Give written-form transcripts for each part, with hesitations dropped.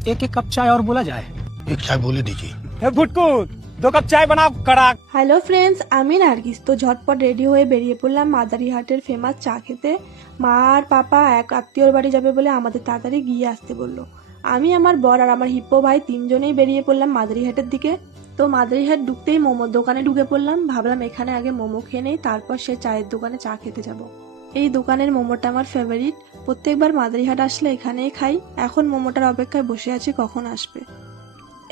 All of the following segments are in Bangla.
एक एक कप चाय और बोला जाए। एक चाय बोले दीजिए। भुटकुट 2 कप चाय बनाओ कड़ाक। হ্যালো ফ্রেন্ডস, আমি নার্গিস। তো ঝটপট রেডি হয়ে বেরিয়ে পড়লাম মাদারিহাটের ফেমাস চা খেতে। মা আর পাপা এক আত্মীয়র বাড়ি যাবে বলে আমাদের তাড়াতাড়ি গিয়ে আসতে বললো। আমি, আমার বর আর আমার হিপ্পো ভাই তিনজনেই বেরিয়ে পড়লাম মাদারিহাটের দিকে। তো মাদারিহাট ঢুকতেই মোমোর দোকানে ঢুকে পড়লাম। ভাবলাম এখানে আগে মোমো খেয়ে নেই, তারপর সে চায়ের দোকানে চা খেতে যাব। এই দোকানের মোমোটা আমার ফেভারিট, প্রত্যেকবার মাদারিহাট আসলে এখানেই খাই। এখন মোমোটার অপেক্ষায় বসে আছি কখন আসবে।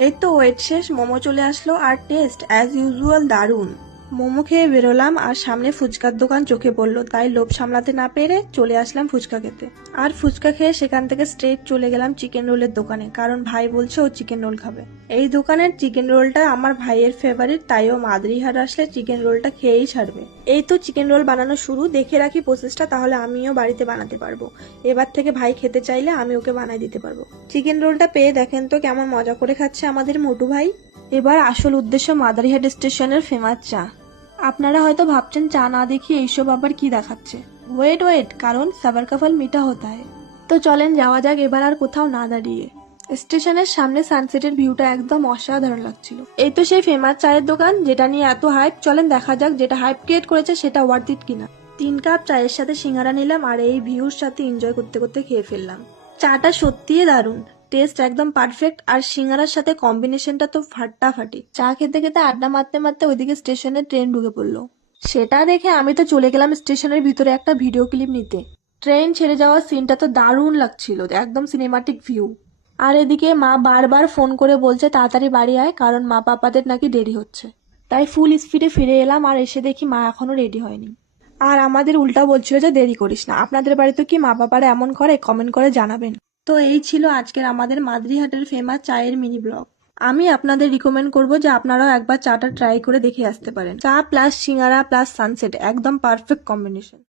এই তো ওয়েট শেষ, মোমো চলে আসলো আর টেস্ট অ্যাজ ইউজুয়াল দারুণ। মোমো খেয়ে বেরোলাম আর সামনে ফুচকার দোকান চোখে পড়লো, তাই লোভ সামলাতে না পেরে চলে আসলাম ফুচকা খেতে। আর ফুচকা খেয়ে সেখান থেকে স্ট্রেট চলে গেলাম চিকেন রোলের দোকানে, কারণ ভাই বলছে ও চিকেন রোল খাবে। এই দোকানের চিকেন রোলটা আমার ভাইয়ের ফেভারিট, তাই ও মাদারিহাট আসলে চিকেন রোলটা খেয়েই ছাড়বে। এই তো চিকেন রোল বানানো শুরু, দেখে রাখি প্রসেসটা, তাহলে আমিও বাড়িতে বানাতে পারবো। এবার থেকে ভাই খেতে চাইলে আমি ওকে বানাই দিতে পারবো। চিকেন রোলটা পেয়ে দেখেন তো কেমন মজা করে খাচ্ছে আমাদের মোটু ভাই। এবার আসল উদ্দেশ্য মাদারিহাট স্টেশনের ফেমাস চা। আপনারা হয়তো ভাবছেন চা না দেখিয়ে এইসব আবার কি দেখাচ্ছে। ওয়েট, কারণ সবার কা ফল মিঠা হতা হয়। তো চলেন যাওয়া যাক এবার আর কোথাও না দাঁড়িয়ে। স্টেশনের সামনে সানসেটের ভিউটা একদম অসাধারণ লাগছিল। এই তো সেই ফেমাস চায়ের দোকান যেটা নিয়ে এত হাইপ। চলেন দেখা যাক যেটা হাইপ ক্রিয়েট করেছে সেটা ওয়ার্থ ইট কিনা। 3 কাপ চায়ের সাথে সিঙ্গারা নিলাম আর এই ভিউর সাথে এনজয় করতে করতে খেয়ে ফেললাম। চাটা সত্যিই দারুণ, টেস্ট একদম পারফেক্ট, আর সিঙ্গারার সাথে কম্বিনেশনটা তো ফাটাফাটি। চা খেতে খেতে আড্ডা মারতে মারতে ওইদিকে স্টেশনে ট্রেন ঢুকে পড়লো। সেটা দেখে আমি তো চলে গেলাম স্টেশনের ভিতরে একটা ভিডিও ক্লিপ নিতে। ট্রেন ছেড়ে যাওয়ার সিনটা তো দারুণ লাগছিল, একদম সিনেমাটিক ভিউ। আর এদিকে মা বারবার ফোন করে বলছে তাড়াতাড়ি বাড়ি আয়, কারণ মা পাপাদের নাকি দেরি হচ্ছে। তাই ফুল স্পিডে ফিরে এলাম আর এসে দেখি মা এখনো রেডি হয়নি। আর আমাদের উল্টা বলছিল যে দেরি করিস না। আপনাদের বাড়িতে কি মা বাবারা এমন করে? কমেন্ট করে জানাবেন। তো এই ছিল আজকের আমাদের মাদারিহাটের ফেমাস চায়ের মিনি ব্লগ। আমি আপনাদের রিকমেন্ড করব যে আপনারাও একবার চাটা ট্রাই করে দেখে আসতে পারেন। চা প্লাস সিঙ্গারা প্লাস সানসেট একদম পারফেক্ট কম্বিনেশন।